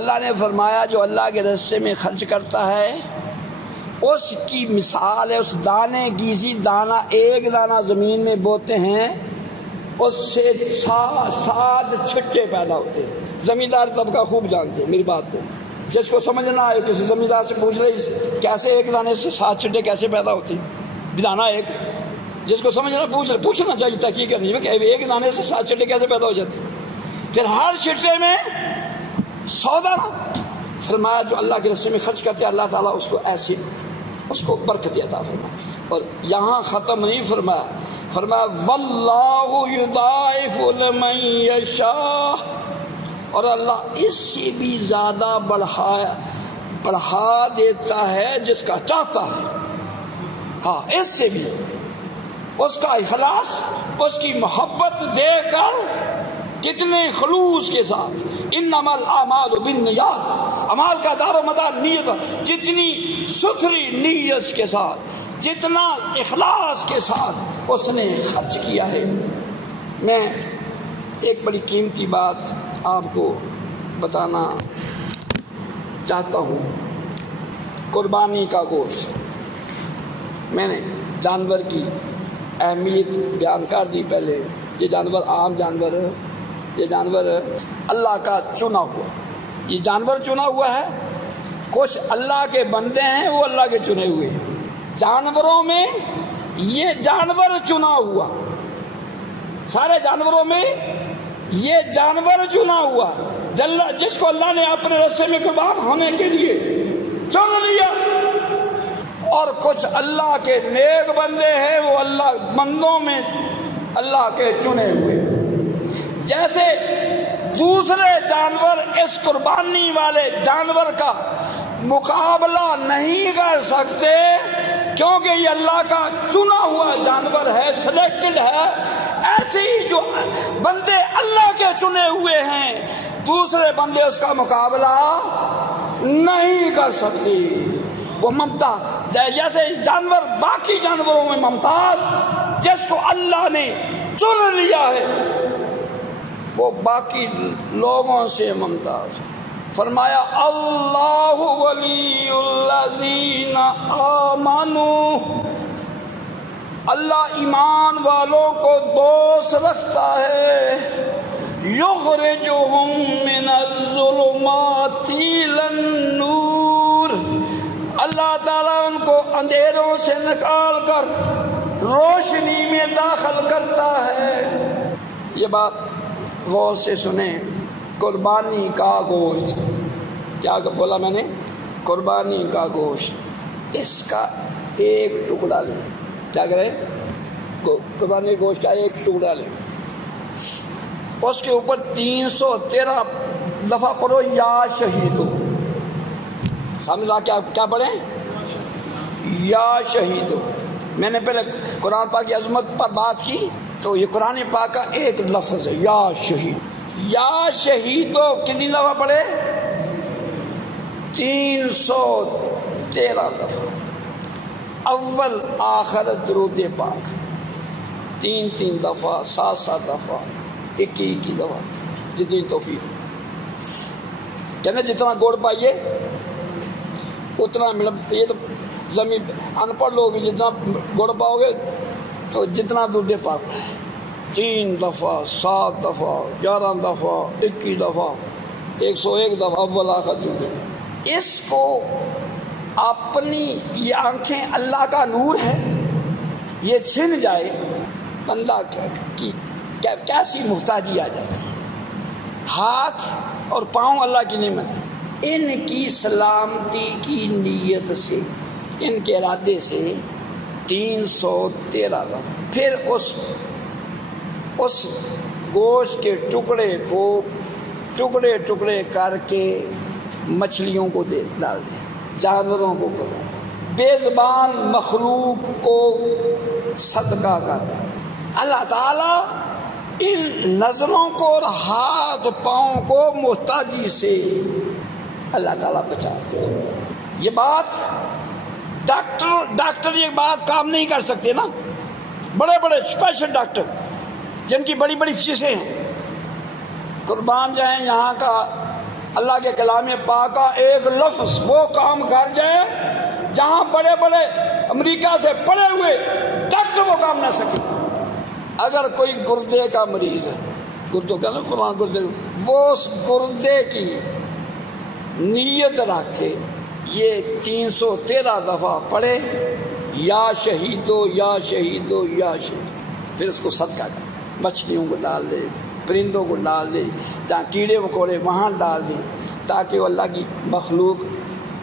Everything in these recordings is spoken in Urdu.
اللہ نے فرمایا جو اللہ کے راستے میں خرچ کرتا ہے اس کی مثال ہے اس دانے کی، اسی دانہ ایک دانہ زمین میں بوتے ہیں اس سے 7 چھٹے پیدا ہوتے ہیں۔ زمیندار طبقہ خوب جانتے ہیں میری بات کو، جس کو سمجھ نہ آئے کسی زمیندار سے پوچھ لے کیسے ایک دانے سے 7 چھٹے کیسے پیدا ہوتے ہیں، دانہ ایک، جس کو سمجھنا پوچھنا چاہیے، تحقیق کرنی ہے کہ ایک دانے سے 7 چھٹے کیسے پیدا ہو جاتے ہیں۔ پھر ہر چھٹے میں 100 دانہ۔ فرمایا جو اللہ کے راستے میں خرچ کرتے ہیں اللہ تعالیٰ اس کو ایسے اس کو برکت عطا فرمایا۔ اور یہاں ختم نہیں فرمایا، فرمایا واللہ یضاعف لمن یشاء، اور اللہ اس سے بھی زیادہ بڑھا دیتا ہے جس کا چاہتا ہے۔ ہاں اس سے بھی اس کا اخلاص، اس کی محبت دیکھ کر کتنے خلوص کے ساتھ، انما الاعمال بالنیات، اعمال کا دار و مدار نیت، جتنی ستھری نیت کے ساتھ، جتنا اخلاص کے ساتھ اس نے خرچ کیا ہے۔ میں ایک بڑی قیمتی بات آپ کو بتانا چاہتا ہوں، قربانی کا گوشت۔ میں نے جانور کی اہمیت بیان کر دی پہلے۔ یہ جانور عام جانور ہے، یہ جانور اللہ کا چنا ہوا، یہ جانور چنا ہوا ہے۔ کچھ اللہ کے بندے ہیں وہ اللہ کے چنے ہوئے، جانوروں میں یہ جانور چنا ہوا، سارے جانوروں میں یہ جانور چنا ہوا جس کو اللہ نے اپنے راستے میں قربان ہونے کے لیے چن لیا۔ اور کچھ اللہ کے نیک بندے ہیں وہ اللہ بندوں میں اللہ کے چنے ہوئے، جیسے دوسرے جانور اس قربانی والے جانور کا مقابلہ نہیں کر سکتے کیونکہ یہ اللہ کا چنا ہوا جانور ہے، سلیکٹڈ ہے۔ ایسے ہی جو بندے اللہ کے چنے ہوئے ہیں دوسرے بندے اس کا مقابلہ نہیں کر سکتے۔ وہ ممتاز جیسے جانور باقی جانوروں میں ممتاز، جس کو اللہ نے چن لیا ہے وہ باقی لوگوں سے ممتاز۔ فرمایا اللہ ولی الذین آمنوا، اللہ ایمان والوں کو دوست رکھتا ہے، یخرجہم من الظلمات الی النور، اللہ تعالیٰ ان کو اندھیروں سے نکال کر روشنی میں داخل کرتا ہے۔ یہ بات غور سے سنیں، قربانی کا گوشت، کیا بولا میں نے؟ قربانی کا گوشت، اس کا ایک ٹکڑا لیں، کیا کریں؟ قربانی کے گوشت کا ایک ٹکڑا لیں، اس کے اوپر 313 دفعہ پڑھو یا شہیدو، سامنے کیا پڑھیں؟ یا شہیدو۔ میں نے پہلے قرآن پاک کی عظمت پر بات کی تو یہ قرآن پاک کا ایک لفظ ہے یا شہید۔ یا شہیدو کتنی دفعہ پڑھے؟ 313 دفعہ، اول آخر درود پاک 3 دفعہ، 7 دفعہ، 21 دفعہ، جتنی توفیق۔ کہنے جتنا گوڑ پائیے اتنا مطلب، یہ تو زمین ان پڑھ لوگ جتنا گوڑ پاؤ گے تو جتنا درود پاک ہے، 3 دفعہ، 7 دفعہ، 11 دفعہ، 21 دفعہ، 101 دفعہ اول آخر درود۔ اس کو اپنی یہ آنکھیں اللہ کا نور ہے، یہ چھن جائے بندہ کی کیسی محتاجی آ جاتی ہے۔ ہاتھ اور پاؤں اللہ کی نعمت ہے، ان کی سلامتی کی نیت سے، ان کے ارادے سے 313 دفعہ۔ پھر اس گوشت کے ٹکڑے کو ٹکڑے ٹکڑے کر کے مچھلیوں کو ڈال دیں، جانوروں کو پکڑا، بے زبان مخلوق کو صدقہ کر دیں۔ اللہ تعالیٰ ان نظروں کو اور ہاتھ پاؤں کو محتاجی سے اللہ تعالیٰ بچاتے ہیں۔ یہ بات ڈاکٹر یہ بات کام نہیں کر سکتے نا، بڑے بڑے اسپیشل ڈاکٹر جن کی بڑی بڑی فیسیں ہیں، قربان جائیں یہاں کا اللہ کے کلام پاک کا ایک لفظ وہ کام کر جائے جہاں بڑے بڑے امریکہ سے پڑے ہوئے ڈاکٹر وہ کام نہ سکے. اگر کوئی گردے کا مریض ہے، گردوں کا نا فلاں گردے، وہ اس گردے کی نیت رکھ کے یہ 313 دفعہ پڑھے یا شہیدو یا شہیدو یا شہید، پھر اس کو صدقہ کر، مچھلیوں کو ڈال دے، پرندوں کو ڈال دے، جہاں کیڑے مکوڑے وہاں ڈال دے تاکہ وہ اللہ کی مخلوق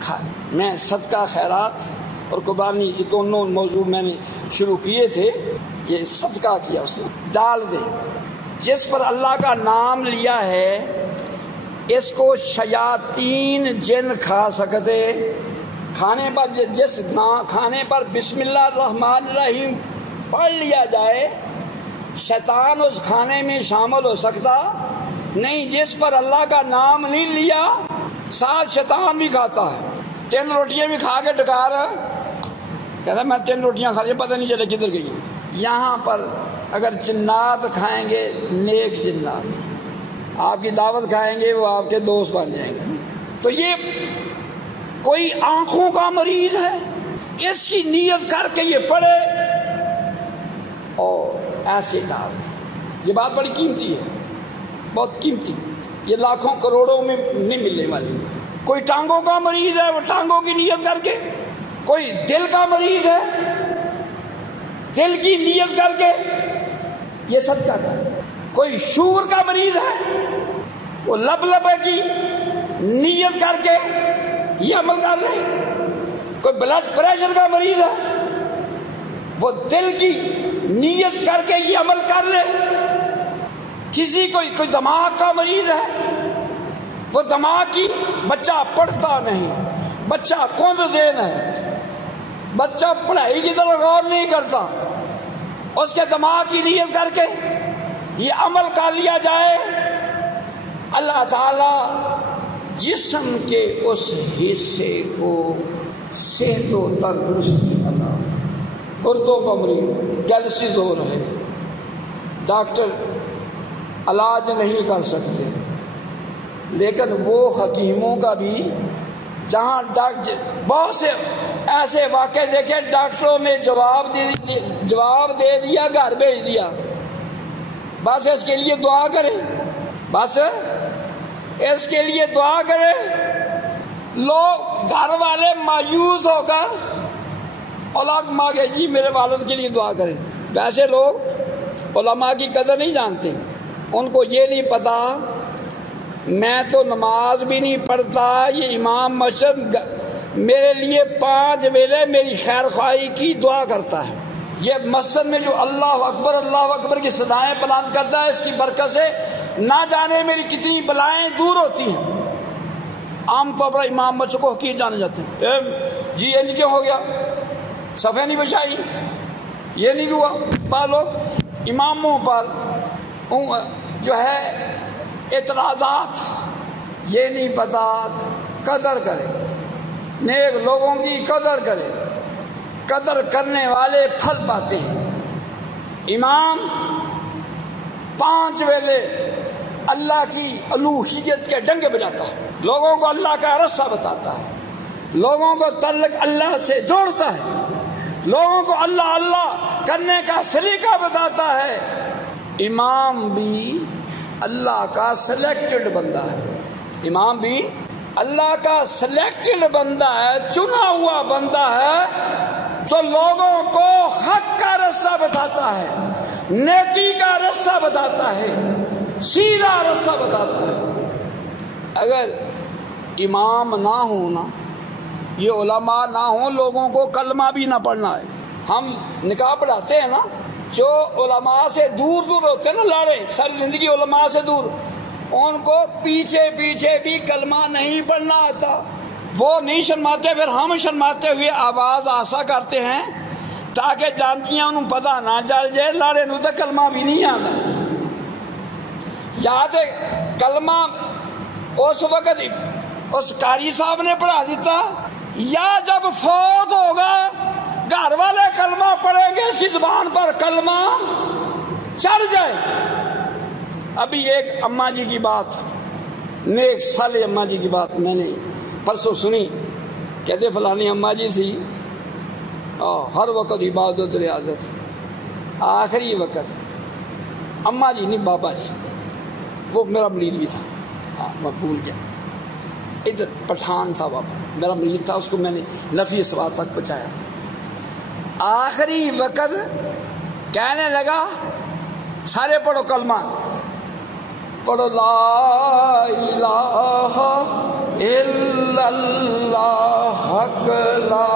کھائے. میں صدقہ خیرات اور قربانی یہ دونوں موضوع میں نے شروع کیے تھے. یہ صدقہ کیا اس نے، ڈال دے. جس پر اللہ کا نام لیا ہے اس کو شیاطین جن کھا سکتے. کھانے پر جس کھانے پر بسم اللہ الرحمن الرحیم پڑھ لیا جائے شیطان اس کھانے میں شامل ہو سکتا نہیں. جس پر اللہ کا نام نہیں لیا ساتھ شیطان بھی کھاتا ہے. 3 روٹیاں بھی کھا کے ڈکار کہتا ہے میں 3 روٹیاں کھا لیا، پتہ نہیں چلے کدھر گئی. یہاں پر اگر جنات کھائیں گے، نیک جنات آپ کی دعوت کھائیں گے، وہ آپ کے دوست بن جائیں گے. تو یہ کوئی آنکھوں کا مریض ہے، اس کی نیت کر کے یہ پڑھے اور ایسے کہا. یہ بات بڑی قیمتی ہے، بہت قیمتی، یہ لاکھوں کروڑوں میں نہیں ملنے والی. کوئی ٹانگوں کا مریض ہے، وہ ٹانگوں کی نیت کر کے. کوئی دل کا مریض ہے، دل کی نیت کر کے یہ صدقہ کر. کوئی شوگر کا مریض ہے، وہ لبے کی نیت کر کے یہ عمل کر لے. کوئی بلڈ پریشر کا مریض ہے، وہ دل کی نیت کر کے یہ عمل کر لے. کوئی دماغ کا مریض ہے، وہ دماغ کی بچہ پڑھتا نہیں، بچہ کون ذہن ہے، بچہ پڑھائی کی طرف غور نہیں کرتا، اس کے دماغ کی نیت کر کے یہ عمل کر لیا جائے، اللہ تعالی جسم کے اس حصے کو صحت و تندرستی عطا. گردوں کا مریض کیلسیز ہو رہے، ڈاکٹر علاج نہیں کر سکتے، لیکن وہ حکیموں کا بھی جہاں بہت سے ایسے واقعے دیکھے ڈاکٹروں نے جواب دے دیا، گھر بھیج دیا، بس اس کے لیے دعا کریں، بس اس کے لیے دعا کریں. لوگ گھر والے مایوس ہو کر اولاد مانگے جی میرے والد کے لیے دعا کریں. ویسے لوگ علماء کی قدر نہیں جانتے، ان کو یہ نہیں پتا میں تو نماز بھی نہیں پڑھتا، یہ امام مسجد میرے لیے 5 ویلے میری خیر خواہی کی دعا کرتا ہے. یہ مسجد میں جو اللہ اکبر کی صدائیں بلند کرتا ہے، اس کی برکت سے نہ جانے میری کتنی بلائیں دور ہوتی ہیں. عام طور پر امام مسجد کو حقیر جانے جاتے ہیں، جی انج کیوں ہو گیا، صفحہ نہیں بچھائی، یہ نہیں ہوا. بعض لوگ اماموں پر جو ہے اعتراضات، یہ نہیں پتا، قدر کرے، نیک لوگوں کی قدر کرے، قدر کرنے والے پھل پاتے ہیں. امام 5 ویلے اللہ کی الوہیت کے ڈنگے بجاتا ہے، لوگوں کو اللہ کا رستہ بتاتا ہے، لوگوں کو تعلق اللہ سے جوڑتا ہے، لوگوں کو اللہ اللہ کرنے کا سلیقہ بتاتا ہے. امام بھی اللہ کا سلیکٹڈ بندہ ہے، امام بھی اللہ کا سلیکٹڈ بندہ ہے، چنا ہوا بندہ ہے جو لوگوں کو حق کا رستہ بتاتا ہے، نیکی کا رستہ بتاتا ہے، سیدھا رستہ بتاتا ہے. اگر امام نہ ہونا، یہ علماء نہ ہوں، لوگوں کو کلمہ بھی نہ پڑھنا ہے. ہم نکاح پڑھاتے ہیں نا، جو علماء سے دور ہوتے ہیں نا، لاڑے ساری زندگی علماء سے دور، ان کو پیچھے بھی کلمہ نہیں پڑھنا آتا، وہ نہیں شرماتے، پھر ہم شرماتے ہوئے آواز آسا کرتے ہیں تاکہ جانچیاں انہوں پتہ نہ چل جائے، لاڑے نو تو کلمہ بھی نہیں آتا. یاد ہے کلمہ اس وقت اس قاری صاحب نے پڑھا دیتا، یا جب فوت ہوگا گھر والے کلمہ پڑھیں گے، اس کی زبان پر کلمہ چڑھ جائے. ابھی ایک اماں جی کی بات، نیک صالح اماں جی کی بات میں نے پرسوں سنی، کہتے فلانی اماں جی سی ہر وقت عبادت ریاضت، آخری وقت اماں جی نہیں بابا جی، وہ میرا مرید بھی تھا، میں بھول گیا، ادھر پٹھان تھا بابا، میرا مرید تھا، اس کو میں نے نفی سوات تک پہنچایا۔ آخری وقت کہنے لگا سارے پڑھو کلمہ، پڑھو لا الہ الا اللہ، حق لا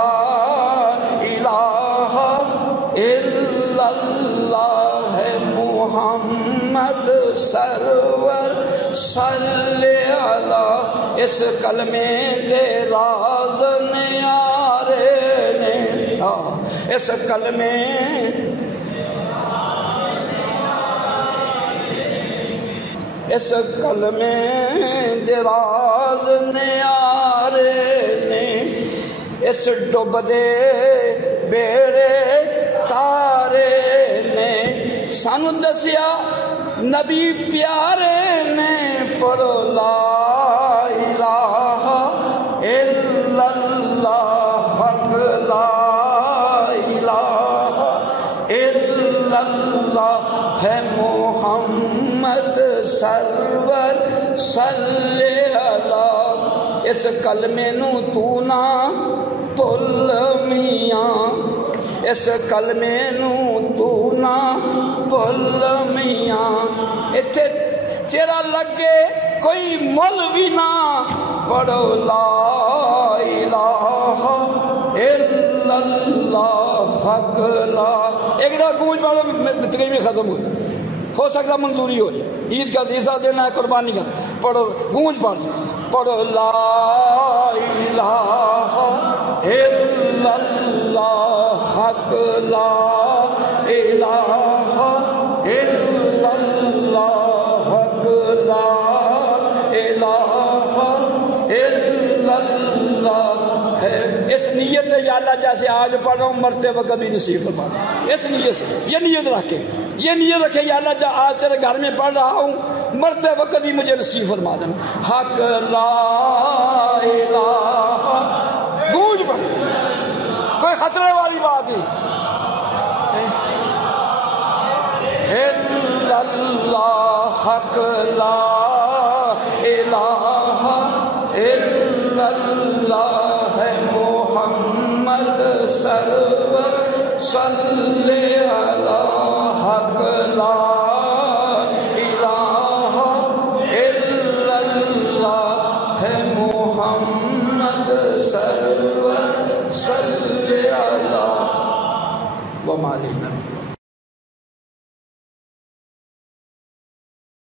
الہ الا اللہ، محمد سرور صلی علی، اس کلمے دے راز نیارے نے، اس کلمے اس کلمے دے راز نیارے نے، اس ڈب دے بیڑے تارے نے، سانو دسیا نبی پیارے نے، پڑھو لا الہ الا اللہ، حق لا الہ الا اللہ ہے، محمد سرور صلی علی، اس کلمے نو تو نہ بھول میاں، اس کلمے نو تو نہ بھول میاں، اتھے تیرا لگے کوئی مول بھی نہ، پڑھو لا الہ الا اللہ، حق لا، ایک دفعہ گونج پڑھو تقریبی ختم ہوئی، ہو سکتا منظوری ہو جائے، عید کا حصہ دینا ہے، قربانی کا، پڑھو گونج پڑھو لا الہ الا اللہ، حق لا الہ الا اللہ، حق لا الہ الا اللہ ہے، اس نیت ہے یا اللہ جیسے آج پڑھ رہا ہوں مرتے وقت بھی نصیب فرما، اس نیت سے، یہ نیت رکھ کے، یہ نیت رکھے یا اللہ آج تیرے گھر میں پڑھ رہا ہوں مرتے وقت بھی مجھے نصیب فرما دینا، حق لا الہ، گونج پڑھ، کوئی خطرے والی بات نہیں، الا اللہ، حق لا الہ الا اللہ ہے، محمد سرور صلی علی، حق لا الہ الا اللہ ہے، محمد سرور صلی علی، وما علینا۔